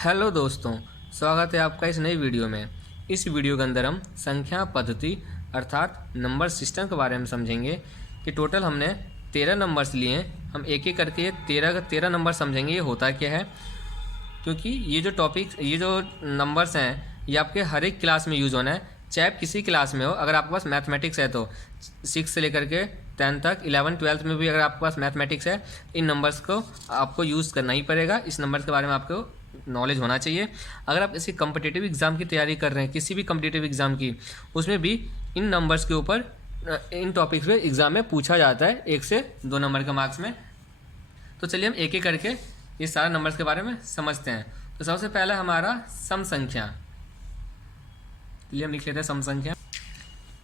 Hello दोस्तों, स्वागत है आपका इस नई वीडियो में। इस वीडियो के अंदर हम संख्या पद्धति अर्थात नंबर सिस्टम के बारे में समझेंगे कि टोटल हमने 13 नंबर्स लिए हैं। हम एक एक करके ये 13 नंबर समझेंगे ये होता क्या है, क्योंकि ये जो नंबर्स हैं ये आपके हर एक क्लास में यूज़ होना है, चाहे किसी क्लास में हो। अगर आपके पास मैथमेटिक्स है तो 6 से लेकर के 10 तक, 11 12 में भी अगर आपके पास मैथमेटिक्स है, इन नंबर्स को आपको यूज़ करना ही पड़ेगा। इस नंबर के बारे में आपको नॉलेज होना चाहिए। अगर आप किसी कम्पिटिटिव एग्ज़ाम की तैयारी कर रहे हैं, किसी भी कम्पिटिटिव एग्ज़ाम की, उसमें भी इन नंबर्स के ऊपर इन टॉपिक्स पे एग्ज़ाम में पूछा जाता है 1 से 2 नंबर के मार्क्स में। तो चलिए हम एक एक करके ये सारे नंबर्स के बारे में समझते हैं। तो सबसे पहला हमारा सम संख्या, चलिए हम लिख लेते हैं सम संख्या।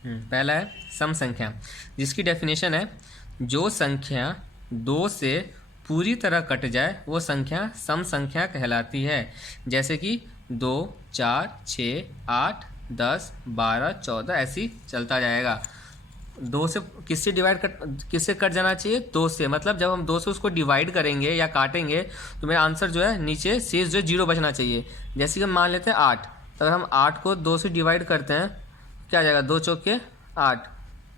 पहला है सम संख्या, जिसकी डेफिनेशन है जो संख्या 2 से पूरी तरह कट जाए वो संख्या सम संख्या कहलाती है। जैसे कि 2, 4, 6, 8, 10, 12, 14 ऐसी चलता जाएगा। 2 से किससे कट जाना चाहिए? 2 से, मतलब जब हम 2 से उसको डिवाइड करेंगे या काटेंगे तो मेरा आंसर जो है नीचे शेष जो है 0 बचना चाहिए। जैसे कि हम मान लेते हैं 8, तो अगर हम 8 को 2 से डिवाइड करते हैं क्या आ जाएगा? 2 चौके 8,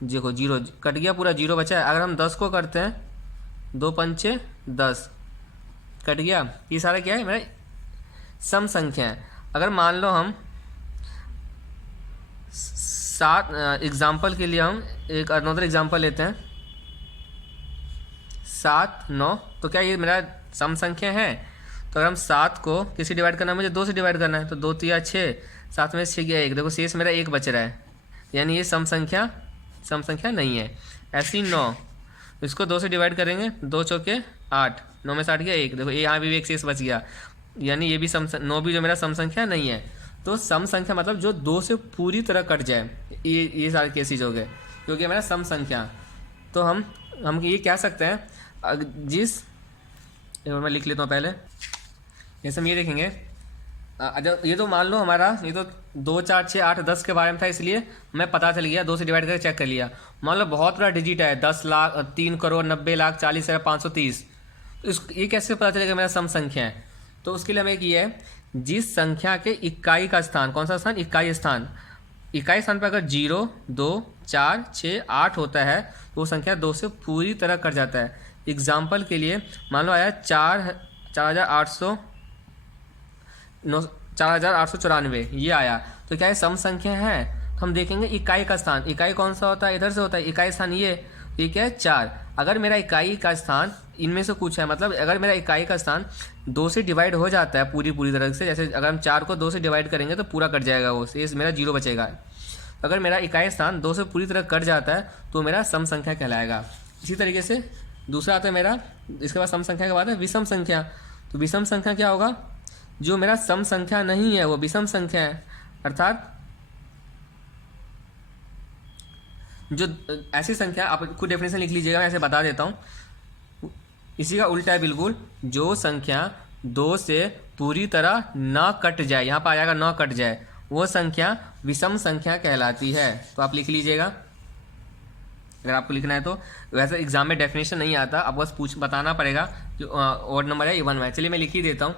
देखो 0 कट गया, पूरा 0 बचा है। अगर हम 10 को करते हैं 2 पंचे 10 कट गया। ये सारा क्या है? मेरा सम संख्या है। अगर मान लो हम 7 एग्जाम्पल के लिए हम एक अनदर एग्जाम्पल लेते हैं, 7, 9, तो क्या ये मेरा सम संख्या है? तो अगर हम 7 को किसी डिवाइड करना है, मुझे 2 से डिवाइड करना है, तो 2 तिया 6, 7 में 6 गया 1, देखो शेष मेरा 1 बच रहा है, यानी ये सम संख्या नहीं है। ऐसी 9, इसको 2 से डिवाइड करेंगे, 2 चौके 8, 9 में 60 गया 1, देखो यहाँ भी 1 शेष बच गया, यानी ये भी 9 भी जो मेरा सम संख्या नहीं है। तो सम संख्या मतलब जो 2 से पूरी तरह कट जाए, ये सारे केसेज हो गए, क्योंकि मेरा सम संख्या। तो हम ये कह सकते हैं मैं लिख लेता हूँ पहले, जैसे हम ये देखेंगे, ये तो मान लो हमारा ये तो 2, 4, 6, 8, 10 के बारे में था, इसलिए मैं पता चल गया, 2 से डिवाइड करके चेक कर लिया। मान लो बहुत बड़ा डिजिट है, 10 लाख, 3 करोड़ 90 लाख 40,530, तो ये कैसे पता चलेगा मेरा सम संख्या है? तो उसके लिए हमें एक ये है, जिस संख्या के इकाई का स्थान, कौन सा स्थान? इकाई स्थान पर अगर 0, 2, 4, 6, 8 होता है तो वो संख्या 2 से पूरी तरह कट जाता है। एग्जाम्पल के लिए मान लो आया 4,894 ये आया, तो क्या ये सम संख्या है? तो हम देखेंगे इकाई का स्थान, इकाई कौन सा होता है? इधर से होता है इकाई स्थान, ये क्या है? 4। अगर मेरा इकाई का स्थान इनमें से कुछ है, मतलब अगर मेरा इकाई का स्थान 2 से डिवाइड हो जाता है पूरी तरह से, जैसे अगर हम 4 को 2 से डिवाइड करेंगे तो पूरा कट जाएगा, वो शेष मेरा 0 बचेगा। अगर मेरा इकाई स्थान 2 से पूरी तरह कट जाता है तो मेरा सम संख्या कहलाएगा। इसी तरीके से दूसरा आता है मेरा, इसके बाद सम संख्या के बाद है विषम संख्या। तो विषम संख्या क्या होगा? जो मेरा सम संख्या नहीं है वो विषम संख्या है, अर्थात जो ऐसी संख्या, आप खुद डेफिनेशन लिख लीजिएगा, मैं ऐसे बता देता हूँ, इसी का उल्टा है बिल्कुल। जो संख्या 2 से पूरी तरह न कट जाए, यहाँ पर आ जाएगा न कट जाए, वो संख्या विषम संख्या कहलाती है। तो आप लिख लीजिएगा अगर आपको लिखना है तो। वैसे एग्जाम में डेफिनेशन नहीं आता, आपको बस बताना पड़ेगा कि ऑड नंबर है इवन है। चलिए मैं लिख ही देता हूँ,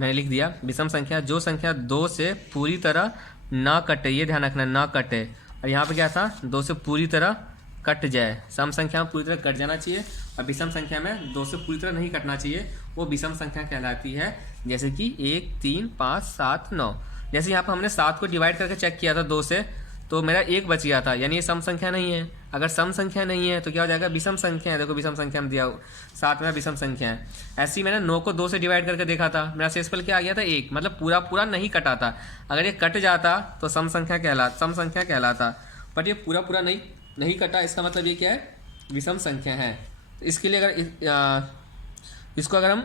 मैंने लिख दिया विषम संख्या, जो संख्या 2 से पूरी तरह न कटे, ये ध्यान रखना, न कटे। और यहाँ पे क्या था? 2 से पूरी तरह कट जाए। सम संख्या में पूरी तरह कट जाना चाहिए और विषम संख्या में 2 से पूरी तरह नहीं कटना चाहिए, वो विषम संख्या कहलाती है। जैसे कि 1, 3, 5, 7, 9, जैसे यहाँ पर हमने 7 को डिवाइड करके चेक किया था 2 से, तो मेरा 1 बच गया था, यानी ये सम संख्या नहीं है। अगर सम संख्या नहीं है तो क्या हो जाएगा? विषम संख्या है। देखो विषम संख्या में दिया 7 में विषम संख्या है। ऐसे ही मैंने 9 को 2 से डिवाइड करके देखा था, मेरा शेषफल क्या आ गया था? 1, मतलब पूरा नहीं कटा था। अगर ये कट जाता तो सम संख्या कहलाता, बट ये पूरा नहीं कटा, इसका मतलब ये क्या है? विषम संख्या है। तो इसके लिए अगर इसको अगर हम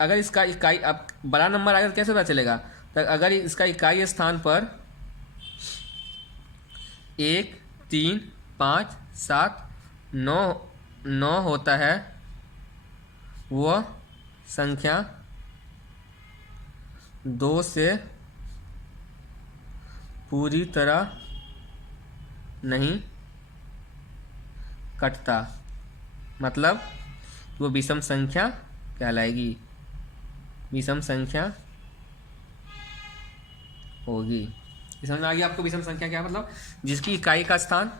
अगर इसका इकाई, अब बड़ा नंबर आएगा तो कैसे पता चलेगा? तो अगर इसका इकाई स्थान पर 1, 3, 5, 7, 9 होता है, वह संख्या 2 से पूरी तरह नहीं कटता, मतलब वो विषम संख्या कहलाएगी। विषम संख्या होगी। ये समझ में आ गया आपको विषम संख्या क्या मतलब, जिसकी इकाई का स्थान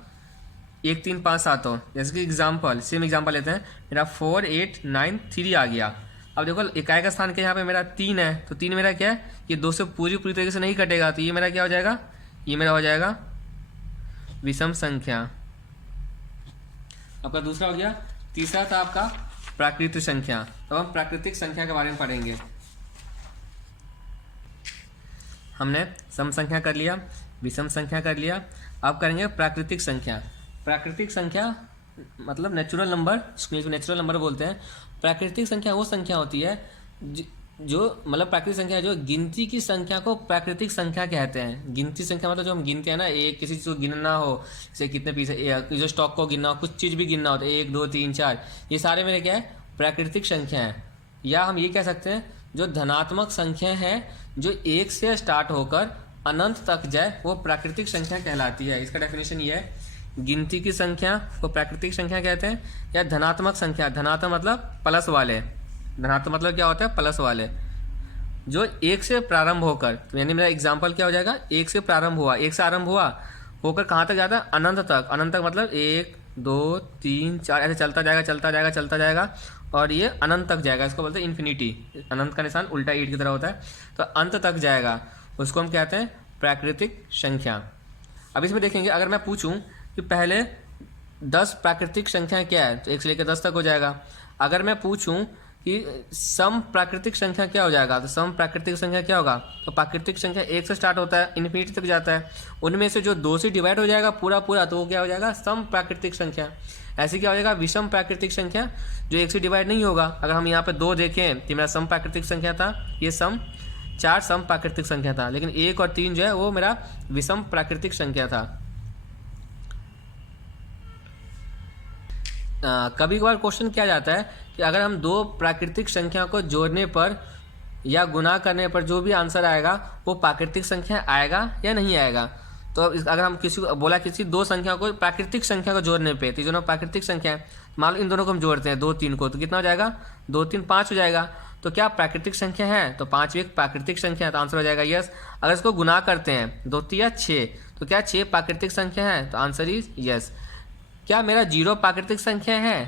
1 3 5 7 हो। जैसे कि एग्जाम्पल, सेम एग्जाम्पल लेते हैं, मेरा 4 8 9 3 आ गया। अब देखो इकाई का स्थान क्या, यहाँ पे मेरा 3 है, तो 3 मेरा क्या है, ये 2 से पूरी तरीके से नहीं कटेगा, तो ये मेरा क्या हो जाएगा, ये मेरा हो जाएगा विषम संख्या। आपका दूसरा हो गया। तीसरा था आपका प्राकृतिक संख्या। तो हम प्राकृतिक संख्या के बारे में पढ़ेंगे। हमने सम संख्या कर लिया, विषम संख्या कर लिया, अब करेंगे प्राकृतिक संख्या। प्राकृतिक संख्या मतलब नेचुरल नंबर, इसको नेचुरल नंबर बोलते हैं। प्राकृतिक संख्या वो संख्या होती है जो मतलब प्राकृतिक संख्या जो गिनती की संख्या को प्राकृतिक संख्या कहते हैं। गिनती संख्या मतलब जो हम गिनते हैं ना, एक किसी चीज़ को गिनना हो, जैसे कितने पीस है, जो स्टॉक को गिनना हो, कुछ चीज़ भी गिनना हो तो 1 2 3 4, ये सारे मेरे क्या है, प्राकृतिक संख्या है। या हम ये कह सकते हैं जो धनात्मक संख्या है जो 1 से स्टार्ट होकर अनंत तक जाए वो प्राकृतिक संख्या कहलाती है। इसका डेफिनेशन ये है, गिनती की संख्या को प्राकृतिक संख्या कहते हैं। या धनात्मक संख्या, धनात्मक मतलब प्लस वाले, धनात्मक मतलब क्या होता है, प्लस वाले, जो 1 से प्रारंभ होकर, यानी मेरा एग्जाम्पल क्या हो जाएगा, 1 से प्रारंभ हुआ, 1 से आरंभ हुआ होकर कहाँ तक जाता है, अनंत तक। अनंत तक मतलब 1 2 3 4 ऐसे चलता जाएगा चलता जाएगा चलता जाएगा और ये अनंत तक जाएगा। इसको बोलते हैं इन्फिनिटी। अनंत का निशान उल्टा ईंट की तरह होता है, तो अंत तक जाएगा, उसको हम कहते हैं प्राकृतिक संख्या। अब इसमें देखेंगे, अगर मैं पूछूं कि पहले 10 प्राकृतिक संख्या क्या है, तो 1 से लेकर 10 तक हो जाएगा। अगर मैं पूछूं कि सम प्राकृतिक संख्या क्या हो जाएगा, तो सम प्राकृतिक संख्या क्या होगा, तो प्राकृतिक संख्या 1 से स्टार्ट होता है, इन्फिनिटी तक जाता है, उनमें से जो 2 से डिवाइड हो जाएगा पूरा पूरा, तो वो क्या हो जाएगा, सम प्राकृतिक संख्या। ऐसे क्या हो जाएगा, विषम प्राकृतिक संख्या, जो 1 से डिवाइड नहीं होगा। अगर हम यहाँ पे 2 देखें तो मेरा सम प्राकृतिक संख्या था, ये सम 4 सम प्राकृतिक संख्या था, लेकिन 1 और 3 जो है वो मेरा विषम प्राकृतिक संख्या था। कभी कभार क्वेश्चन किया जाता है कि अगर हम 2 प्राकृतिक संख्या को जोड़ने पर या गुना करने पर जो भी आंसर आएगा वो प्राकृतिक संख्या आएगा या नहीं आएगा। तो अगर हम किसी को बोला, किसी 2 संख्या को प्राकृतिक संख्या को जोड़ने पे, तो दोनों प्राकृतिक संख्या है, मान लो इन दोनों को हम जोड़ते हैं 2 3 को, तो कितना हो जाएगा, 2 3 5 हो जाएगा। तो क्या प्राकृतिक संख्या है, तो 5 भी एक प्राकृतिक संख्या है, तो आंसर हो जाएगा यस। अगर इसको गुना करते हैं 2 3 6, तो क्या 6 प्राकृतिक संख्या है, तो आंसर इज यस। क्या मेरा 0 प्राकृतिक संख्या है,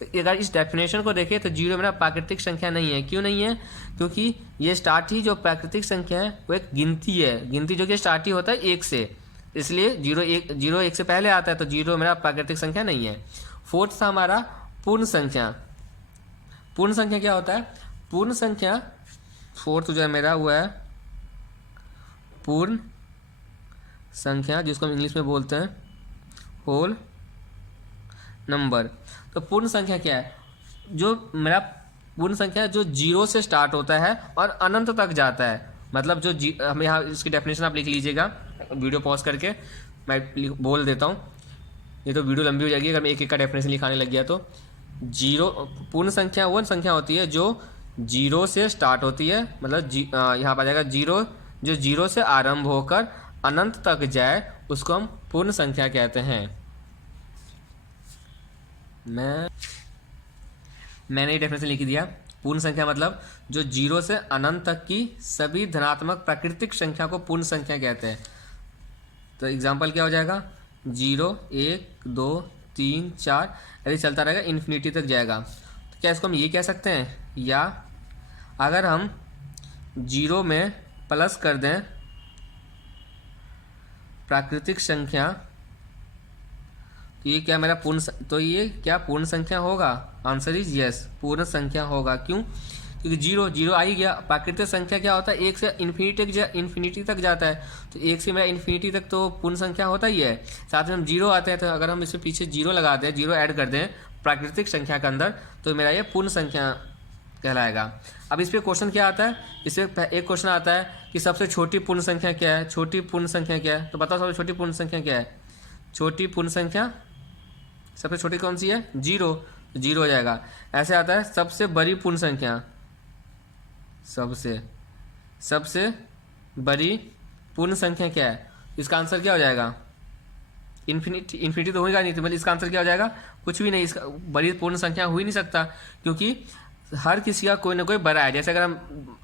तो अगर इस डेफिनेशन को देखें तो 0 मेरा प्राकृतिक संख्या नहीं है। क्यों नहीं है, क्योंकि ये स्टार्ट ही जो प्राकृतिक संख्या है वो एक गिनती है, गिनती जो कि स्टार्ट ही होता है 1 से, इसलिए 0 1 से पहले आता है, तो 0 मेरा प्राकृतिक संख्या नहीं है। फोर्थ था हमारा पूर्ण संख्या। पूर्ण संख्या क्या होता है, पूर्ण संख्या फोर्थ जो है मेरा हुआ है पूर्ण संख्या, जिसको हम इंग्लिश में बोलते हैं होल नंबर। तो पूर्ण संख्या क्या है, जो मेरा पूर्ण संख्या जो 0 से स्टार्ट होता है और अनंत तक जाता है। मतलब जो हम यहाँ इसकी डेफिनेशन आप लिख लीजिएगा, वीडियो पॉज करके मैं बोल देता हूँ, ये तो वीडियो लंबी हो जाएगी अगर मैं एक एक का डेफिनेशन लिखाने लग गया तो। 0 पूर्ण संख्या वो संख्या होती है जो 0 से स्टार्ट होती है, मतलब यहाँ पर आ जाएगा 0, जो 0 से आरंभ होकर अनंत तक जाए उसको हम पूर्ण संख्या कहते हैं। मैंने ये डेफिनेशन लिख दिया। पूर्ण संख्या मतलब जो 0 से अनंत तक की सभी धनात्मक प्राकृतिक संख्या को पूर्ण संख्या कहते हैं। तो एग्जांपल क्या हो जाएगा, 0 1 2 3 4 ऐसे चलता रहेगा, इन्फिनिटी तक जाएगा। तो क्या इसको हम ये कह सकते हैं, या अगर हम 0 में प्लस कर दें प्राकृतिक संख्या, तो ये क्या मेरा तो ये क्या पूर्ण संख्या होगा, आंसर इज यस, पूर्ण संख्या होगा। क्यों, क्योंकि 0 आ ही गया। प्राकृतिक संख्या क्या होता है, 1 से इन्फिनिटी तक जाता है, तो 1 से मेरा इन्फिनिटी तक तो पूर्ण संख्या होता ही है। साथ में हम 0 आते हैं, तो अगर हम इसके पीछे 0 लगा दें, 0 ऐड कर दें प्राकृतिक संख्या के अंदर, तो मेरा ये पूर्ण संख्या कहलाएगा। अब इस पर क्वेश्चन क्या आता है, इस पर एक क्वेश्चन आता है कि सबसे छोटी पूर्ण संख्या क्या है, छोटी पूर्ण संख्या क्या है, तो बताओ सबसे छोटी पूर्ण संख्या क्या है। छोटी पूर्ण संख्या सबसे छोटी कौन सी है, 0 हो जाएगा। ऐसे आता है सबसे बड़ी पूर्ण संख्या, सबसे बड़ी पूर्ण संख्या क्या है, इसका आंसर क्या हो जाएगा, इन्फिनिटी तो होगा नहीं, तो मतलब इसका आंसर क्या हो जाएगा, कुछ भी नहीं। इसका बड़ी पूर्ण संख्या हो ही नहीं सकता, क्योंकि हर किसी का कोई ना कोई बड़ा है। जैसे अगर हम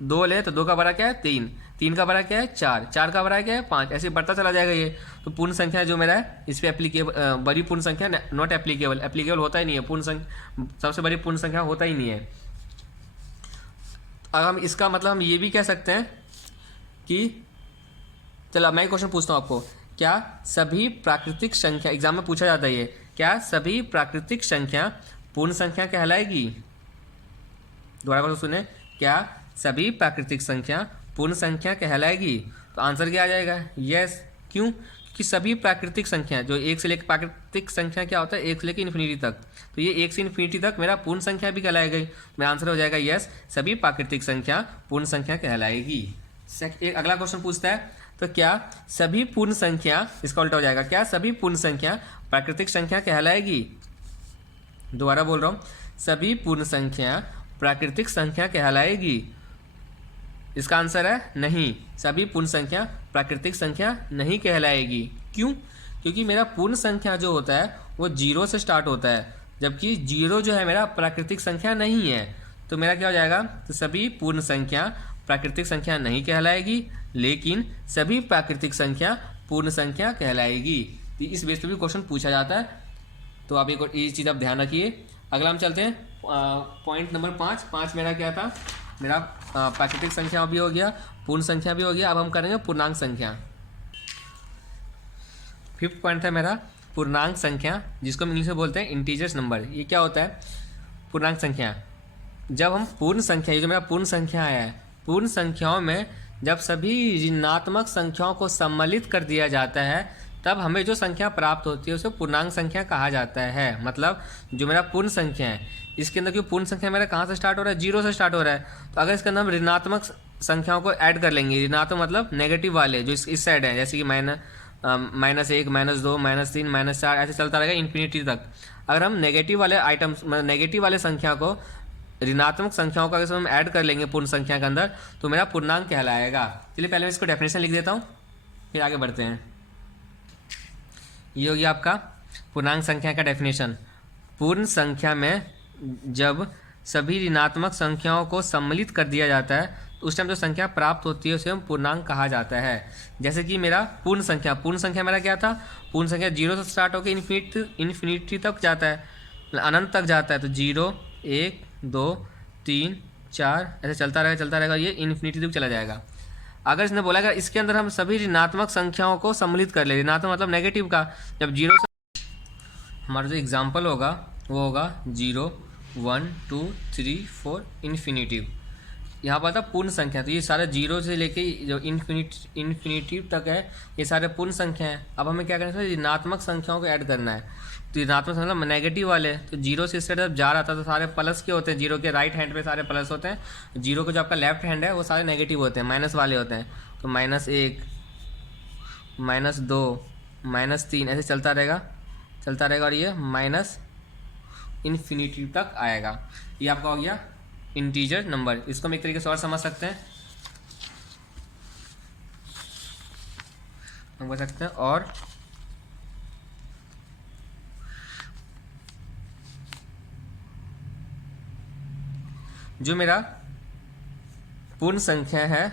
2 लें तो 2 का बड़ा क्या है 3, 3 का बड़ा क्या है 4, 4 का बड़ा क्या है 5, ऐसे बढ़ता चला जाएगा ये। तो पूर्ण संख्या जो मेरा है इस पर एप्लीकेबल, बड़ी पूर्ण संख्या नॉट एप्लीकेबल, एप्लीकेबल होता ही नहीं है। पूर्ण संख्या सबसे बड़ी पूर्ण संख्या होता ही नहीं है। अब हम इसका मतलब हम ये भी कह सकते हैं कि, चलो मैं एक क्वेश्चन पूछता हूँ आपको, क्या सभी प्राकृतिक संख्या, एग्जाम में पूछा जाता है ये, क्या सभी प्राकृतिक संख्या पूर्ण संख्या कहलाएगी? दोबारा बार सुने, क्या सभी प्राकृतिक संख्या पूर्ण संख्या कहलाएगी? तो आंसर क्या आ जाएगा? यस। क्यों? कि सभी प्राकृतिक संख्या जो 1 से लेकर, प्राकृतिक संख्या क्या होता है 1 से लेकर इन्फिनिटी तक, तो ये 1 से इन्फिनिटी तक मेरा पूर्ण संख्या भी कहलाएगी। मेरा आंसर हो जाएगा यस, सभी प्राकृतिक संख्या पूर्ण संख्या कहलाएगी। एक अगला क्वेश्चन पूछता है, तो क्या सभी पूर्ण संख्या, इसका उल्टा हो जाएगा, क्या सभी पूर्ण संख्या प्राकृतिक संख्या कहलाएगी? दोबारा बोल रहा हूँ, सभी पूर्ण संख्या प्राकृतिक संख्या कहलाएगी? इसका आंसर है नहीं, सभी पूर्ण संख्या प्राकृतिक संख्या नहीं कहलाएगी। क्यों? क्योंकि मेरा पूर्ण संख्या जो होता है वो 0 से स्टार्ट होता है, जबकि 0 जो है मेरा प्राकृतिक संख्या नहीं है। तो मेरा क्या हो जाएगा? तो सभी पूर्ण संख्या प्राकृतिक संख्या नहीं कहलाएगी, लेकिन सभी प्राकृतिक संख्या पूर्ण संख्या कहलाएगी। तो इस बेस पे भी क्वेश्चन पूछा जाता है, तो आप एक और ये चीज़ आप ध्यान रखिए। अगला हम चलते हैं पॉइंट नंबर 5 मेरा क्या था? मेरा प्राकृतिक संख्या भी हो गया, पूर्ण संख्या भी हो गया। अब हम करेंगे पूर्णांक संख्या। 5th पॉइंट था मेरा पूर्णांक संख्या, जिसको हम इंग्लिश में बोलते हैं इंटीजर्स नंबर। ये क्या होता है? पूर्णांक संख्या, जब हम पूर्ण संख्या, ये जो मेरा पूर्ण संख्या आया है, पूर्ण संख्याओं में जब सभी ऋणात्मक संख्याओं को सम्मिलित कर दिया जाता है, तब हमें जो संख्या प्राप्त होती है उसे पूर्णांक संख्या कहा जाता है। मतलब जो मेरा पूर्ण संख्या है, इसके अंदर क्यों पूर्ण संख्या मेरा कहाँ से स्टार्ट हो रहा है? 0 से स्टार्ट हो रहा है। तो अगर इसके अंदर हम ऋणात्मक संख्याओं को ऐड कर लेंगे, ऋणात्मक मतलब नेगेटिव वाले जो इस साइड है, जैसे कि -1, -2, -3, -4, ऐसे चलता रहेगा इन्फिनिटी तक। अगर हम नेगेटिव वाले आइटम्स, मतलब नेगेटिव वाले संख्या को ऋणात्मक संख्याओं का अगर हम ऐड कर लेंगे पूर्ण संख्या के अंदर, तो मेरा पूर्णांक कहलाएगा। चलिए पहले मैं इसको डेफिनेशन लिख देता हूँ, फिर आगे बढ़ते हैं। ये हो गया आपका पूर्णांक संख्या का डेफिनेशन। पूर्ण संख्या में जब सभी ऋणात्मक संख्याओं को सम्मिलित कर दिया जाता है, तो उस टाइम जो संख्या प्राप्त होती है उसे हम पूर्णांक कहा जाता है। जैसे कि मेरा पूर्ण संख्या मेरा क्या था? पूर्ण संख्या 0 से स्टार्ट होकर इन्फिनिटी तक जाता है, अनंत तक जाता है। तो 0, 1, 2, 3, 4 ऐसे चलता रहेगा, ये इन्फिनिटी तक चला जाएगा। अगर इसने बोला अगर इसके अंदर हम सभी ऋणात्मक संख्याओं को सम्मिलित कर ले, ऋणात्मक मतलब नेगेटिव का, जब 0 से, हमारा जो एग्जाम्पल होगा वो होगा 0, 1, 2, 3, 4 इन्फिनिटिव। यहाँ पर था पूर्ण संख्या, तो ये सारे 0 से लेके जो इन्फिनिटिव तक है ये सारे पूर्ण संख्या है। अब हमें क्या करना है? ऋणात्मक संख्याओं को ऐड करना है। तो ऋणात्मक मतलब नेगेटिव वाले, तो 0 से इससे जब जा रहा था तो सारे प्लस के होते हैं, 0 के राइट हैंड पे सारे प्लस होते हैं, 0 के जो आपका लेफ्ट हैंड है वो सारे नेगेटिव होते हैं, माइनस वाले होते हैं। तो -1, -2, -3 ऐसे चलता रहेगा और ये माइनस इन्फिनिटी तक आएगा। ये आपका हो गया इंटीजर नंबर। इसको हम एक तरीके से और समझ सकते हैं, हम बोल सकते हैं और जो मेरा पूर्ण संख्या है,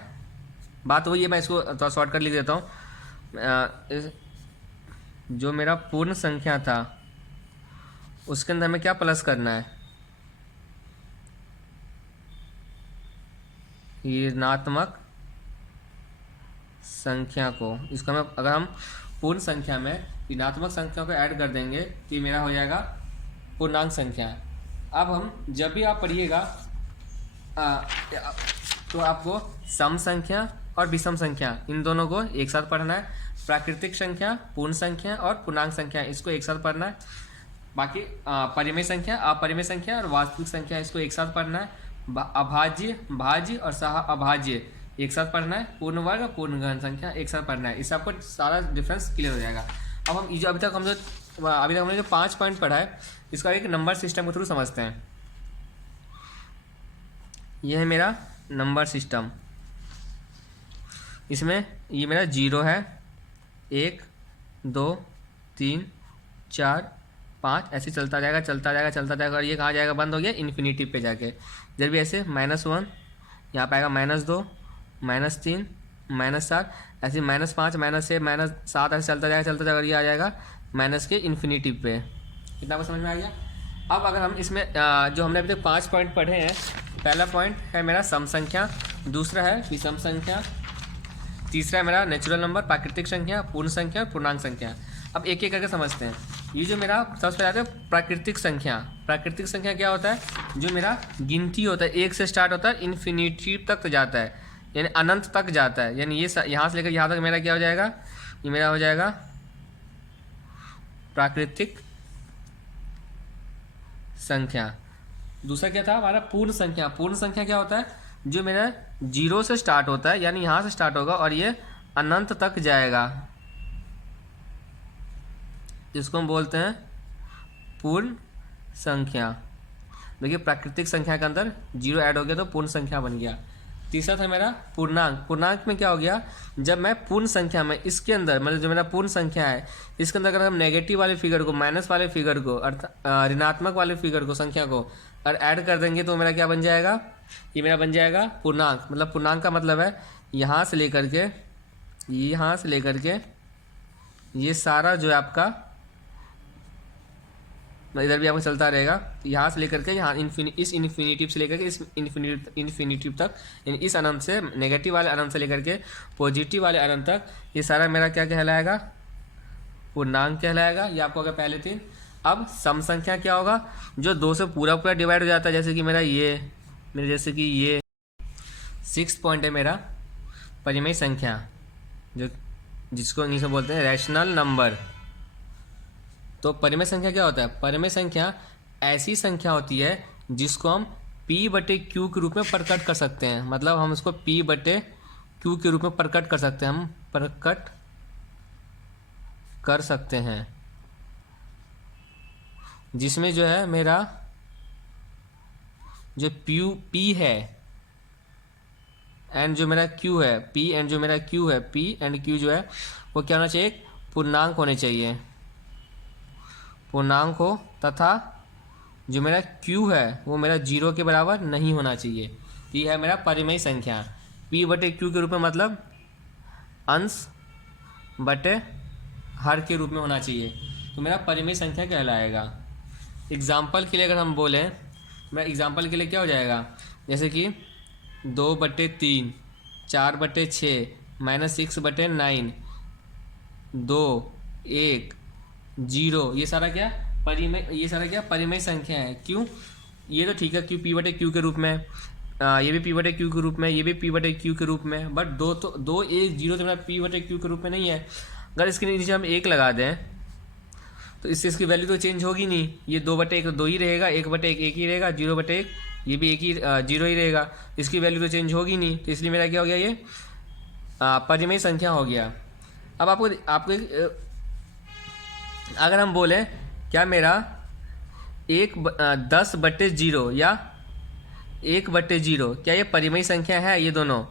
बात वही है, मैं इसको थोड़ा शॉर्टकट लिख देता हूँ। जो मेरा पूर्ण संख्या था उसके अंदर हमें क्या प्लस करना है? ऋणात्मक संख्या को, इसको हमें, अगर हम पूर्ण संख्या में ऋणात्मक संख्या को ऐड कर देंगे तो ये मेरा हो जाएगा पूर्णांक संख्या। अब हम जब भी आप पढ़िएगा तो आपको सम संख्या और विषम संख्या इन दोनों को एक साथ पढ़ना है। प्राकृतिक संख्या, पूर्ण संख्या और पूर्णांक संख्या इसको एक साथ पढ़ना है। बाकी परिमेय संख्या, अपरिमेय संख्या और वास्तविक संख्या इसको एक साथ पढ़ना है। अभाज्य, भाज्य और सह अभाज्य एक साथ पढ़ना है। पूर्ण वर्ग और पूर्ण गहन संख्या एक साथ पढ़ना है। इससे आपको सारा डिफरेंस क्लियर हो जाएगा। अब हम अभी तक हमने जो 5 पॉइंट पढ़ा है, इसका एक नंबर सिस्टम के थ्रू समझते हैं। यह है मेरा नंबर सिस्टम। इसमें ये मेरा 0 है, 1, 2, 3, 4, 5, ऐसे चलता जाएगा चलता जाएगा चलता जाएगा, और ये कहाँ जाएगा, बंद हो गया इन्फिनिटी पे जाके। जब भी ऐसे -1 यहाँ पे आएगा, -2 -3 -7, ऐसे -5 -6 -7 ऐसे चलता जाएगा, और ये आ जाएगा माइनस के इन्फिनिटी पे। कितना आपको समझ में आ गया। अब अगर हम इसमें जो हमने अभी तक 5 पॉइंट पढ़े हैं, पहला पॉइंट है मेरा सम संख्या, दूसरा है विषम संख्या, तीसरा है मेरा नेचुरल नंबर, प्राकृतिक संख्या, पूर्ण संख्या और पूर्णांक संख्या। अब एक एक करके समझते हैं। ये जो मेरा सबसे पहले आता है प्राकृतिक संख्या। प्राकृतिक संख्या क्या होता है, जो मेरा गिनती होता है 1 से स्टार्ट होता है, इन्फिनिटी तक जाता है, यानी अनंत तक जाता है। यानी ये यहाँ से लेकर यहाँ तक मेरा क्या हो जाएगा, ये मेरा हो जाएगा प्राकृतिक संख्या। दूसरा क्या था हमारा पूर्ण संख्या। पूर्ण संख्या क्या होता है, जो मेरा 0 से स्टार्ट होता है, यानी यहाँ से स्टार्ट होगा और ये अनंत तक जाएगा, जिसको हम बोलते हैं पूर्ण संख्या। देखिए प्राकृतिक संख्या के अंदर 0 ऐड हो गया तो पूर्ण संख्या बन गया। तीसरा था मेरा पूर्णांक। पूर्णांक में क्या हो गया, जब मैं पूर्ण संख्या में इसके अंदर मतलब जो मेरा पूर्ण संख्या है इसके अंदर अगर हम नेगेटिव वाले फिगर को, माइनस वाले फिगर को, अर्थात ऋणात्मक वाले फिगर को, संख्या को और ऐड कर देंगे तो मेरा क्या बन जाएगा, ये मेरा बन जाएगा पूर्णांक। मतलब पूर्णांक का मतलब है यहाँ से लेकर के ये सारा जो है आपका, इधर भी आपको चलता रहेगा, यहाँ से लेकर के यहाँ इस इन्फिनिटिव से लेकर के इस इन्फिनिटिव तक, यानी इस अनंत से, नेगेटिव वाले अनंत से लेकर के पॉजिटिव वाले अनंत तक, ये सारा मेरा क्या कहलाएगा, पूर्णांक कहलाएगा। ये आपको अगर पहले 3। अब सम संख्या क्या होगा, जो 2 से पूरा पूरा डिवाइड हो जाता है, जैसे कि जैसे कि ये 6 पॉइंट है मेरा परिमेय संख्या, जिसको इंग्लिश में बोलते हैं रैशनल नंबर। तो परिमेय संख्या क्या होता है, परिमेय संख्या ऐसी संख्या होती है जिसको हम P/Q के रूप में प्रकट कर सकते हैं। मतलब हम इसको P/Q के रूप में प्रकट कर सकते हैं, हम प्रकट कर सकते हैं, जिसमें जो है मेरा जो P है एंड जो मेरा Q है, P एंड जो मेरा Q है, P एंड Q जो है वो क्या होना चाहिए, पूर्णांक होने चाहिए, पूर्णांक हो, तथा जो मेरा Q है वो मेरा 0 के बराबर नहीं होना चाहिए। ये है मेरा परिमेय संख्या। P/Q के रूप में मतलब अंश बटे हर के रूप में होना चाहिए, तो मेरा परिमेय संख्या कहलाएगा। एग्जाम्पल के लिए अगर हम बोलें, मैं एग्जाम्पल के लिए क्या हो जाएगा, जैसे कि 2/3, 4/6, -6/9, 2, 1, 0, ये सारा क्या परिमेय संख्या है। क्यों, ये तो ठीक है, क्यों P/Q के रूप में, ये भी P/Q के रूप में, ये भी P/Q के रूप में, बट 2, 1, 0 तो मेरा P/Q के रूप में नहीं है। अगर इसके नीचे हम 1 लगा दें तो इससे इसकी वैल्यू तो चेंज होगी नहीं, ये 2/1 तो 2 ही रहेगा, 1/1 1 ही रहेगा, 0/1 ये भी 0 ही रहेगा, इसकी वैल्यू तो चेंज होगी नहीं। तो इसलिए मेरा क्या हो गया, ये परिमेय संख्या हो गया। अब आपको अगर हम बोलें क्या मेरा 10/0 या 1/0 क्या ये परिमेय संख्या है, ये दोनों,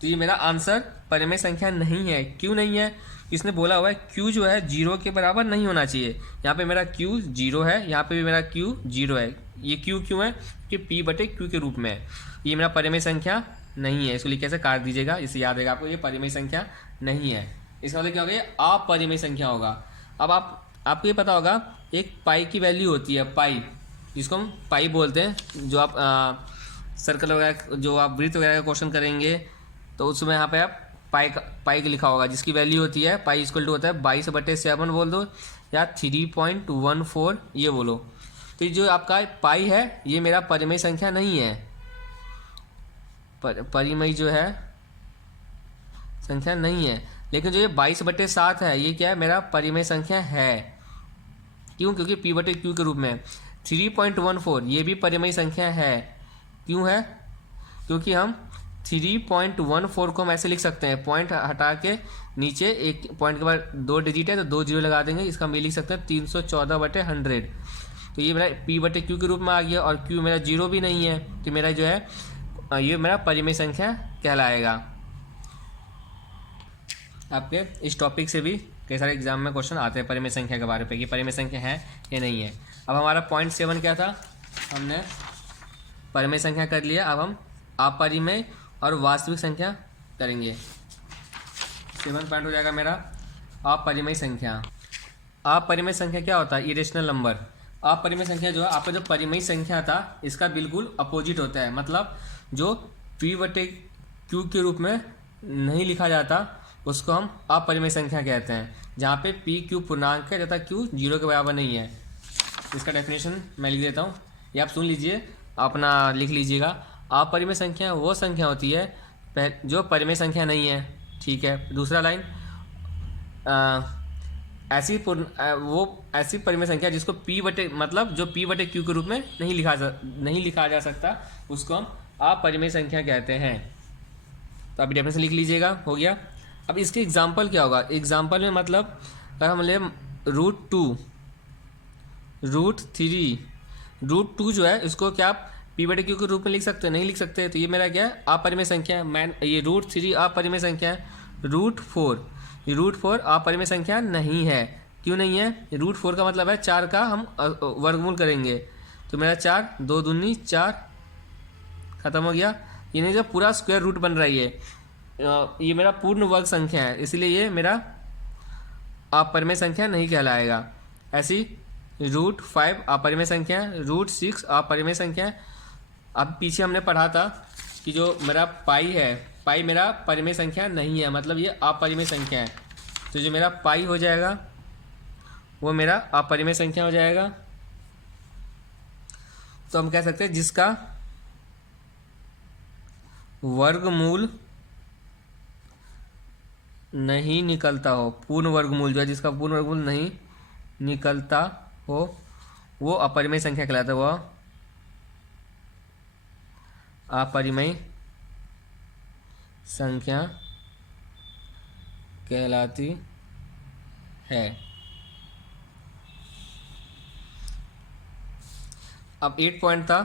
तो ये मेरा आंसर परिमेय संख्या नहीं है। क्यों नहीं है, इसने बोला हुआ है Q जो है 0 के बराबर नहीं होना चाहिए। यहाँ पे मेरा Q 0 है, यहाँ पे भी मेरा Q 0 है। ये Q क्यों है, कि P/Q के रूप में है, ये मेरा परिमेय संख्या नहीं है। इसको लिख कैसे काट दीजिएगा, इससे याद रहेगा आपको, ये परिमेय संख्या नहीं है। इसका मतलब क्या होगा, ये अपरिमेय संख्या होगा। अब आपको ये पता होगा एक पाई की वैल्यू होती है, पाई, जिसको हम पाई बोलते हैं। जो आप सर्कल वगैरह, जो आप वृत्त वगैरह का क्वेश्चन करेंगे तो उसमें यहाँ पे आप पाई का लिखा होगा, जिसकी वैल्यू होती है पाई इक्वल टू होता है 22/7 बोल दो या 3.14 ये बोलो। तो जो आपका पाई है ये मेरा परिमेय संख्या नहीं है, परिमेय जो है संख्या नहीं है। लेकिन जो ये 22/7 है ये क्या है, मेरा परिमेय संख्या है। क्यों, क्योंकि P/Q के रूप में। 3.14 ये भी परिमेय संख्या है। क्यों है, क्योंकि हम 3.14 को हम ऐसे लिख सकते हैं, पॉइंट हटा के नीचे एक पॉइंट के बाद 2 डिजिट है तो 2 0 लगा देंगे, इसका हम ये लिख सकते हैं 314/100। तो ये मेरा P/Q के रूप में आ गया, और Q मेरा 0 भी नहीं है, तो मेरा जो है ये मेरा परिमेय संख्या कहलाएगा। आपके इस टॉपिक से भी कई सारे एग्जाम में क्वेश्चन आते हैं परिमेय संख्या के बारे में कि परिमेय संख्या है या नहीं है। अब हमारा पॉइंट 7 क्या था, हमने परिमेय संख्या कर लिया। अब हम अपरिमेय और वास्तविक संख्या करेंगे। 7 पॉइंट हो जाएगा मेरा अपरिमेय संख्या। अपरिमेय संख्या क्या होता है, इरेशनल नंबर। अपरिमेय संख्या जो है आपका जो परिमेय संख्या था इसका बिल्कुल अपोजिट होता है, मतलब जो p/q के रूप में नहीं लिखा जाता उसको हम अपरिमेय संख्या कहते हैं, जहाँ पे p/q पूर्णांक है तथा q 0 के बराबर नहीं है। इसका डेफिनेशन मैं लिख देता हूँ, ये आप सुन लीजिए, अपना लिख लीजिएगा। अपरिमेय संख्या वो संख्या होती है जो परिमेय संख्या नहीं है, ठीक है। दूसरा लाइन, ऐसी परिमेय संख्या जिसको मतलब जो p/q के रूप में नहीं लिखा जा सकता उसको हम अपरिमेय संख्या कहते हैं। तो अभी डेफिनेशन लिख लीजिएगा, हो गया। अब इसके एग्जाम्पल क्या होगा, एग्जाम्पल में मतलब अगर हम ले √2, √3, √2 जो है इसको क्या आप p/q के रूप में लिख सकते हैं, नहीं लिख सकते। तो ये मेरा क्या है, अपरिमेय संख्या है। ये √3 अपरिमेय संख्या है। √4 अपरिमेय संख्या नहीं है। क्यों नहीं है, √4 का मतलब है 4 का हम वर्गमूल करेंगे, तो मेरा 4, 2 दूनी 4, खत्म हो गया। ये नहीं, जब पूरा स्क्वायर रूट बन रही है, ये मेरा पूर्ण वर्ग संख्या है, इसलिए ये मेरा अपरिमेय संख्या नहीं कहलाएगा। ऐसी √5 अपरिमेय संख्या है, √6 अपरिमेय संख्या है। अब पीछे हमने पढ़ा था कि जो मेरा पाई है, पाई मेरा परिमेय संख्या नहीं है, मतलब ये अपरिमेय संख्या है। तो जो मेरा पाई हो जाएगा वो मेरा अपरिमेय संख्या हो जाएगा। तो हम कह सकते हैं जिसका वर्गमूल नहीं निकलता हो, पूर्ण वर्गमूल जो है जिसका पूर्ण वर्गमूल नहीं निकलता हो वो अपरिमेय संख्या कहलाता है, वो अपरिमेय संख्या कहलाती है। अब 8 पॉइंट था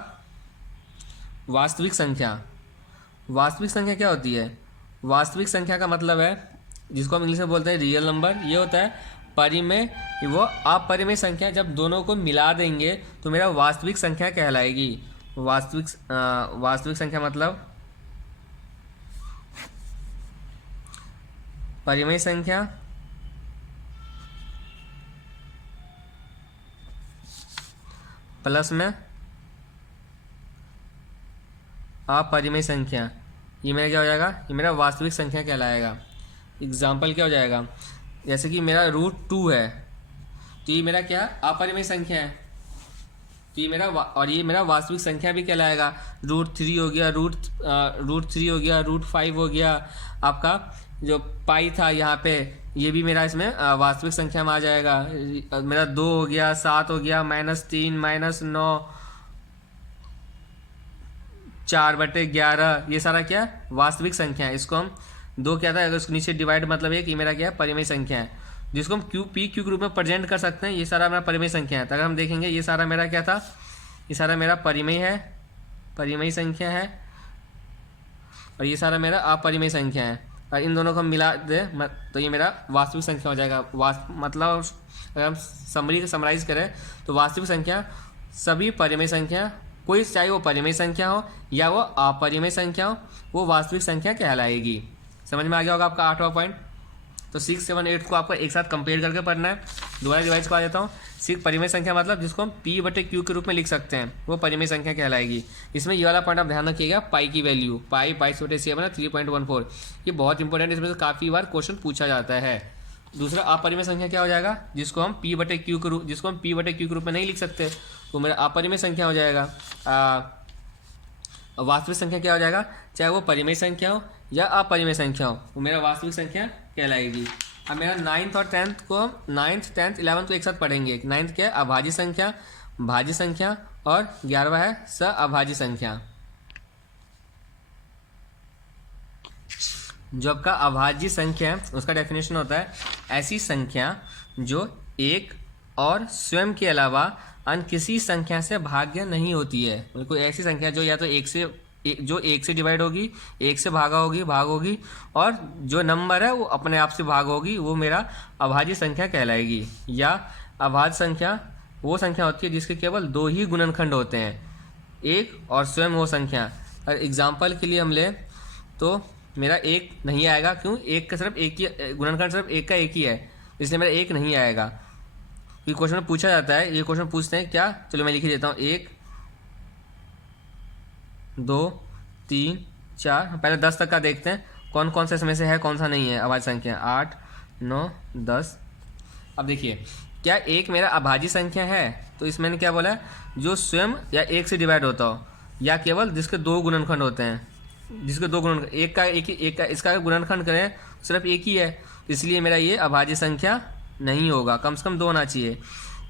वास्तविक संख्या। वास्तविक संख्या क्या होती है, वास्तविक संख्या का मतलब है जिसको हम इंग्लिश में बोलते हैं रियल नंबर। ये होता है परिमेय, वो अपरिमेय संख्या जब दोनों को मिला देंगे तो मेरा वास्तविक संख्या कहलाएगी। वास्तविक संख्या मतलब परिमेय संख्या प्लस में अपरिमेय संख्या, ये मेरा क्या हो जाएगा, ये मेरा वास्तविक संख्या कहलाएगा। एग्जाम्पल क्या हो जाएगा, जैसे कि मेरा √2 है, तो ये मेरा क्या अपरिमेय संख्या है, तो ये मेरा और ये मेरा वास्तविक संख्या भी कहलाएगा। √3 हो गया, √3 हो गया, √5 हो गया। आपका जो पाई था यहाँ पे, ये भी मेरा इसमें वास्तविक संख्या में आ जाएगा। मेरा 2 हो गया, 7 हो गया, -3, -9, 4/11, ये सारा क्या है, वास्तविक संख्या है। इसको हम 2 क्या था, अगर उसको नीचे डिवाइड मतलब ये कि मेरा क्या है, परिमेय संख्या है, जिसको हम p/q के रूप में प्रेजेंट कर सकते हैं। ये सारा मेरा परिमेय संख्या है। तो अगर हम देखेंगे ये सारा मेरा क्या था, ये सारा मेरा परिमेय है, परिमेय संख्या है, और ये सारा मेरा अपरिमेय संख्या है। और इन दोनों को हम मिला दे तो ये मेरा वास्तविक संख्या हो जाएगा। मतलब अगर हम समराइज करें तो वास्तविक संख्या सभी परिमेय संख्या, कोई चाहे वो परिमेय संख्या हो या वो अपरिमेय संख्या हो, वो वास्तविक संख्या कहलाएगी। समझ में आ गया होगा आपका 8वां पॉइंट। तो 6, 7, 8 को आपको एक साथ कंपेयर करके पढ़ना है। दोबारा रिवाइज करवा देता हूँ। 6 परिमेय संख्या मतलब जिसको हम p/q के रूप में लिख सकते हैं, वो परिमेय संख्या कहलाएगी। इसमें ये वाला पॉइंट आप ध्यान रखिएगा, पाई की वैल्यू, पाई 22/7 है, 3.14। ये बहुत इंपॉर्टेंट, इसमें से काफ़ी बार क्वेश्चन पूछा जाता है। दूसरा अपरिमेय संख्या क्या हो जाएगा, जिसको हम p/q के रूप में नहीं लिख सकते, तो मेरा अपरिमेय संख्या हो जाएगा। वास्तविक संख्या क्या हो जाएगा, चाहे वो परिमेय संख्या हो या अपरिमेय संख्या हो, वो मेरा वास्तविक संख्या कहलाएगी। अब मेरा 9th और 10th को, 9th, 10th, 11th को एक साथ पढ़ेंगे। 9th क्या है, अभाज्य संख्या, भाज्य संख्या, और 11वां है सअभाज्य संख्या। जो आपका अभाज्य संख्या है उसका डेफिनेशन होता है ऐसी संख्या जो एक और स्वयं के अलावा अन्य किसी संख्या से भाज्य नहीं होती है। कोई ऐसी संख्या जो या तो जो एक से डिवाइड होगी, एक से भाग होगी, और जो नंबर है वो अपने आप से भाग होगी, वो मेरा अभाज्य संख्या कहलाएगी। या अभाज्य संख्या वो संख्या होती है जिसके केवल 2 ही गुणनखंड होते हैं, एक और स्वयं वो संख्या। अगर एग्जाम्पल के लिए हम लें तो मेरा एक नहीं आएगा, क्यों? एक का सिर्फ एक ही गुणनखंड, सिर्फ एक का एक ही है, इसलिए मेरा एक नहीं आएगा। ये क्वेश्चन में पूछा जाता है, ये क्वेश्चन पूछते हैं क्या, चलो मैं लिख ही देता हूँ। 1 2 3 4, पहले 10 तक का देखते हैं कौन कौन से इसमें से है, कौन सा नहीं है अभाज्य संख्या। 8 9 10। अब देखिए, क्या एक मेरा अभाज्य संख्या है? तो इसमें मैंने क्या बोला है, जो स्वयं या एक से डिवाइड होता हो, या केवल जिसके 2 गुणनखंड होते हैं, जिसके 2 गुणनखंड, एक का इसका गुणनखंड करें सिर्फ एक ही है, इसलिए मेरा ये अभाज्य संख्या नहीं होगा, कम से कम 2 होना चाहिए।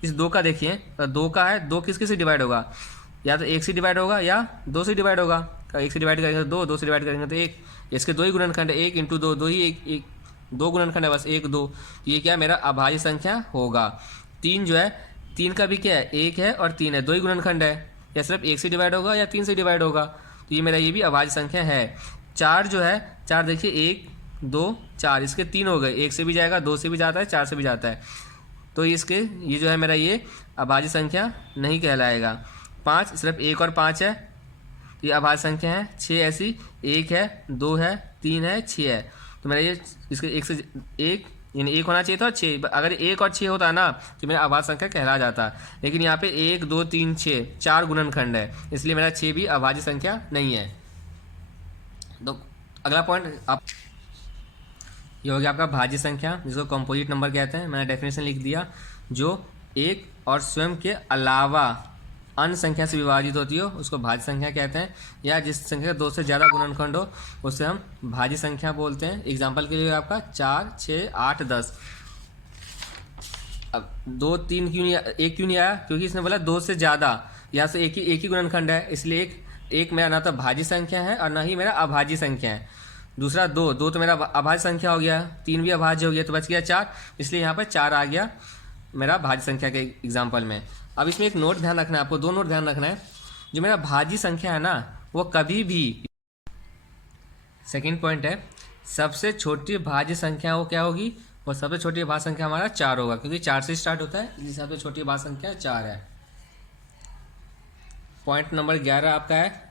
इस 2 का देखिए, 2 का है, 2 किस किस से डिवाइड होगा, या तो 1 से डिवाइड होगा या 2 से डिवाइड होगा। 1 से डिवाइड करेंगे तो 2 से डिवाइड करेंगे तो 1, इसके 2 ही गुणनखंड है, 1 × 2, 2 ही, एक 2 गुणनखंड है बस, 1 2, ये क्या मेरा अभाज्य संख्या होगा। 3 जो है, 3 का भी क्या है, 1 है और 3 है, 2 ही गुणनखंड है, या सिर्फ 1 से डिवाइड होगा या 3 से डिवाइड होगा, तो ये मेरा ये भी अभाज्य संख्या है। 4 जो है, 4 देखिए 1 2 4, इसके 3 हो गए, 1 से भी जाएगा, 2 से भी जाता है, 4 से भी जाता है, तो इसके ये जो है मेरा ये अभाज्य संख्या नहीं कहलाएगा। 5 सिर्फ 1 और 5 है, ये अभाज्य संख्या है। 6 ऐसी, 1 है 2 है 3 है 6 है, तो मेरा ये इसके 1 से 1 यानी 1 होना चाहिए था, 6, अगर 1 और 6 होता ना तो मेरा अभाज्य संख्या कहला जाता, लेकिन यहाँ पे 1 2 3 6 4 गुणनखंड है, इसलिए मेरा 6 भी अभाज्य संख्या नहीं है। तो अगला पॉइंट आप, ये हो गया आपका भाज्य संख्या, जिसको कंपोजिट नंबर कहते हैं। मैंने डेफिनेशन लिख दिया, जो एक और स्वयं के अलावा अन्य संख्या से विभाजित होती हो उसको भाज्य संख्या कहते हैं, या जिस संख्या का 2 से ज़्यादा गुणनखंड हो उसे हम भाज्य संख्या बोलते हैं। एग्जाम्पल के लिए आपका 4 6 8 10। अब 2 3 क्यों नहीं, 1 क्यों नहीं आया, क्योंकि इसने बोला 2 से ज़्यादा, यहाँ से एक ही गुणनखंड है, इसलिए एक मेरा ना तो भाज्य संख्या है और ना ही मेरा अभाज्य संख्या है। दूसरा 2 तो मेरा अभाज्य संख्या हो गया, 3 भी अभाज्य हो गया, तो बच गया 4, इसलिए यहाँ पर 4 आ गया मेरा भाज्य संख्या के एग्जाम्पल में। अब इसमें एक नोट ध्यान रखना है आपको, 2 नोट ध्यान रखना है। जो मेरा भाज्य संख्या है ना, वो कभी भी, सेकंड पॉइंट है, सबसे छोटी भाज्य संख्या वो क्या होगी, वो सबसे छोटी भाज्य संख्या हमारा 4 होगा, क्योंकि 4 से स्टार्ट होता है, इसलिए सबसे छोटी भाज्य संख्या 4 है। पॉइंट नंबर 11 आपका है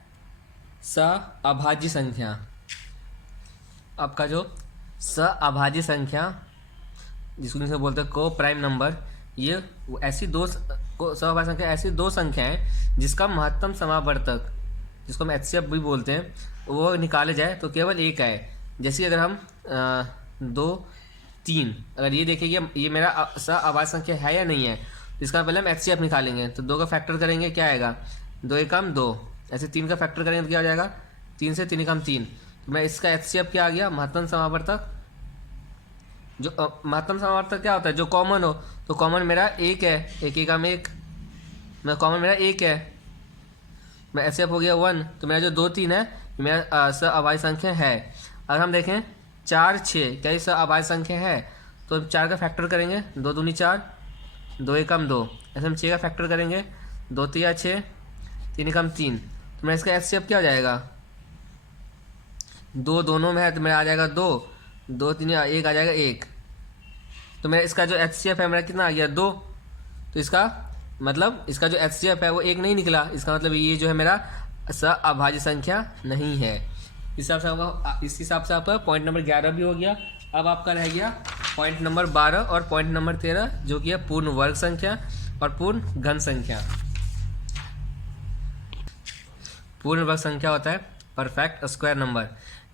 अभाज्य संख्या। आपका जो अभाज्य संख्या, जिसको इसे बोलते हैं को प्राइम नंबर, ये ऐसी दो अभाज्य संख्या, ऐसी 2 संख्याएं जिसका महत्तम समावर्तक, जिसको हम HCF भी बोलते हैं, वो निकाले जाए तो केवल एक आए। जैसे अगर हम 2 3, अगर ये देखें कि ये मेरा अभाज्य संख्या है या नहीं है, इसका पहले हम HCF निकालेंगे, तो 2 का फैक्टर करेंगे क्या आएगा, 2 एकम 2, ऐसे 3 का फैक्टर करेंगे तो क्या हो जाएगा, 3 से 3 एकम 3, तो मैं इसका HCF क्या आ गया, महत्तम समावर्तक। जो महत्तम समावर्तक क्या होता है, जो कॉमन हो, तो कॉमन मेरा 1 है, 1 एकम 1, मैं कॉमन मेरा 1 है, मैं HCF हो गया 1, तो मेरा जो 2 3 है मेरा अभाज्य संख्या है। अगर हम देखें 4 6, क्या ये अभाज्य संख्या है, तो 4 का फैक्टर करेंगे, 2 दूनी 4, 2 एकम 2, ऐसे हम 6 का फैक्टर करेंगे, 2 3 6, 3 एकम 3, तो मेरा इसका HCF क्या हो जाएगा, 2 दोनों में है तो मेरा आ जाएगा 2 2 3 1 आ जाएगा 1, तो मेरा इसका जो HCF है मेरा कितना आ गया 2, तो इसका मतलब इसका जो HCF है वो 1 नहीं निकला, इसका मतलब ये जो है मेरा अभाज्य संख्या नहीं है। इस हिसाब से आपका पॉइंट नंबर 11 भी हो गया। अब आपका रह गया पॉइंट नंबर 12 और पॉइंट नंबर 13, जो कि है पूर्ण वर्ग संख्या और पूर्ण घन संख्या। पूर्ण वर्ग संख्या होता है परफेक्ट स्क्वायर नंबर,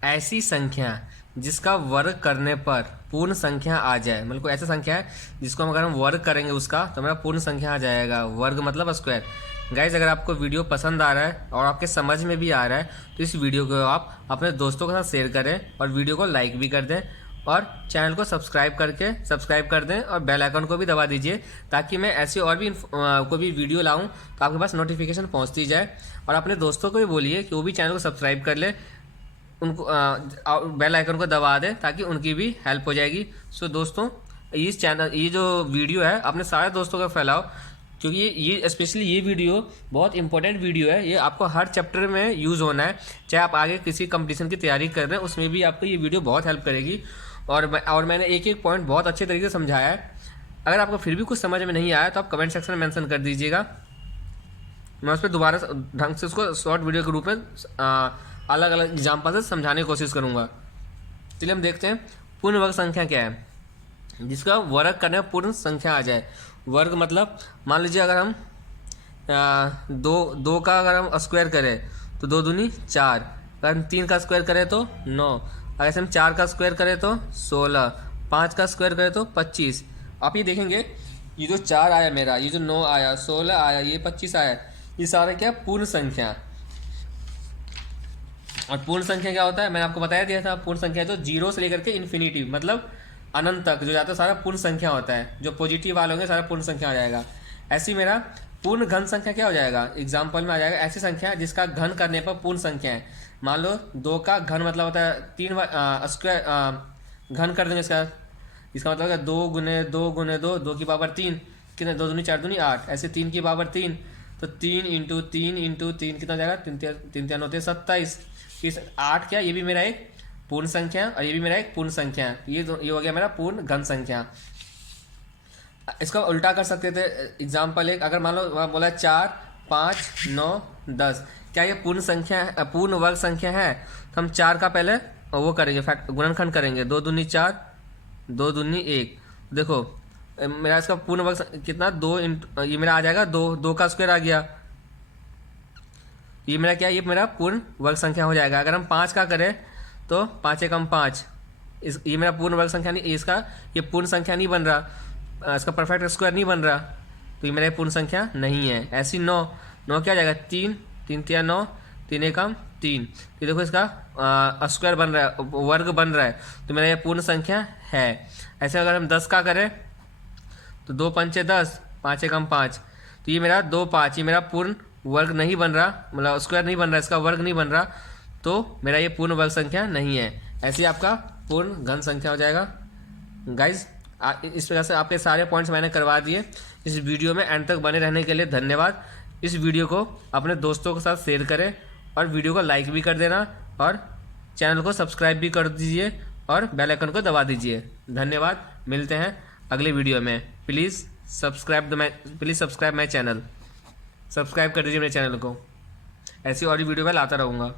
ऐसी संख्या जिसका वर्ग करने पर पूर्ण संख्या आ जाए, मतलब कोई ऐसा संख्या है जिसको हम अगर हम वर्ग करेंगे उसका तो मेरा पूर्ण संख्या आ जाएगा। वर्ग मतलब स्क्वायर। गाइज, अगर आपको वीडियो पसंद आ रहा है और आपके समझ में भी आ रहा है तो इस वीडियो को आप अपने दोस्तों के साथ शेयर करें और वीडियो को लाइक भी कर दें और चैनल को सब्सक्राइब कर दें और बेल आइकन को भी दबा दीजिए, ताकि मैं ऐसी और भी कोई भी वीडियो लाऊं तो आपके पास नोटिफिकेशन पहुंचती जाए। और अपने दोस्तों को भी बोलिए कि वो भी चैनल को सब्सक्राइब कर ले, उनको बेल आइकन को दबा दें ताकि उनकी भी हेल्प हो जाएगी। सो दोस्तों, इस चैनल, ये जो वीडियो है अपने सारे दोस्तों को फैलाओ, क्योंकि ये स्पेशली ये वीडियो बहुत इंपॉर्टेंट वीडियो है, ये आपको हर चैप्टर में यूज़ होना है, चाहे आप आगे किसी कंपटीशन की तैयारी कर रहे हैं उसमें भी आपको ये वीडियो बहुत हेल्प करेगी। और मैंने एक एक पॉइंट बहुत अच्छे तरीके से समझाया है। अगर आपको फिर भी कुछ समझ में नहीं आया तो आप कमेंट सेक्शन में मेंशन कर दीजिएगा, मैं उस पर दोबारा ढंग से उसको शॉर्ट वीडियो के रूप में अलग अलग एग्जाम्पल से समझाने की कोशिश करूँगा। चलिए हम देखते हैं पूर्ण वर्ग संख्या क्या है, जिसका वर्ग करने में पूर्ण संख्या आ जाए। वर्ग मतलब मान लीजिए अगर हम दो का अगर हम स्क्वायर करें तो 2 दूनी 4, अगर हम 3 का स्क्वायर करें तो 9, अगर हम 4 का स्क्वायर करें तो 16, 5 का स्क्वायर करें तो 25। आप ये देखेंगे ये जो 4 आया मेरा, ये जो 9 आया, 16 आया, ये 25 आया, ये सारे क्या पूर्ण संख्या। और पूर्ण संख्या क्या होता है मैंने आपको बताया दिया था, पूर्ण संख्या तो 0 से लेकर के इन्फिनिटी मतलब अनंत तक जो जाता है सारा पूर्ण संख्या होता है। जो पॉजिटिव वाले होंगे सारा पूर्ण संख्या हो जाएगा। ऐसी मेरा पूर्ण घन संख्या क्या हो जाएगा, एग्जाम्पल में आ जाएगा ऐसी संख्या जिसका घन करने पर पूर्ण संख्या है। मान लो 2 का घन मतलब होता है 3 स्क्वायर घन कर देंगे इसका मतलब है 2 गुने 2 गुने 2, 2 की पावर 3, कितने 2 दूनी 4 दूनी 8, ऐसे 3 की पावर 3, तो 3 इंटू 3 कितना जाएगा 3 होते हैं 27। इस 8 क्या, ये भी मेरा एक पूर्ण संख्या और ये भी मेरा एक पूर्ण संख्या है। ये हो गया मेरा पूर्ण घन संख्या। इसका उल्टा कर सकते थे, एग्जाम्पल एक, अगर मान लो बोला 4, 5, 9, 10, क्या ये पूर्ण संख्या है, पूर्ण वर्ग संख्या है? तो हम 4 का पहले वो करेंगे गुणनखंड करेंगे, 2 दूनी 4, 2 दूनी 1। देखो मेरा इसका पूर्ण वर्ग कितना 2 ये मेरा आ जाएगा 2 का स्क्वायर आ गया, ये मेरा क्या, ये मेरा पूर्ण वर्ग संख्या हो जाएगा। अगर हम 5 का करें तो 5 एकम 5, ये मेरा पूर्ण वर्ग संख्या नहीं, इसका ये पूर्ण संख्या नहीं बन रहा, इसका परफेक्ट स्क्वायर नहीं बन रहा, तो ये मेरा पूर्ण संख्या नहीं है। ऐसी 9 क्या हो जाएगा 3 3 9, 3 एकम 3, तो देखो इसका स्क्वायर बन रहा है, वर्ग बन रहा है, तो मेरा ये पूर्ण संख्या है। ऐसे अगर हम 10 का करें तो 2 पंचे 10, 5 एकम 5, तो ये मेरा 2 5, ये मेरा पूर्ण वर्ग नहीं बन रहा, मतलब स्क्वायर नहीं बन रहा, इसका वर्ग नहीं बन रहा, तो मेरा ये पूर्ण वर्ग संख्या नहीं है। ऐसे ही आपका पूर्ण घन संख्या हो जाएगा। गाइज इस प्रकार से आपके सारे पॉइंट्स मैंने करवा दिए। इस वीडियो में एंड तक बने रहने के लिए धन्यवाद। इस वीडियो को अपने दोस्तों के साथ शेयर करें और वीडियो को लाइक भी कर देना और चैनल को सब्सक्राइब भी कर दीजिए और बेल आइकन को दबा दीजिए। धन्यवाद, मिलते हैं अगले वीडियो में। Please subscribe my channel, subscribe कर दीजिए मेरे चैनल को, ऐसी और भी वीडियो मैं लाता रहूँगा।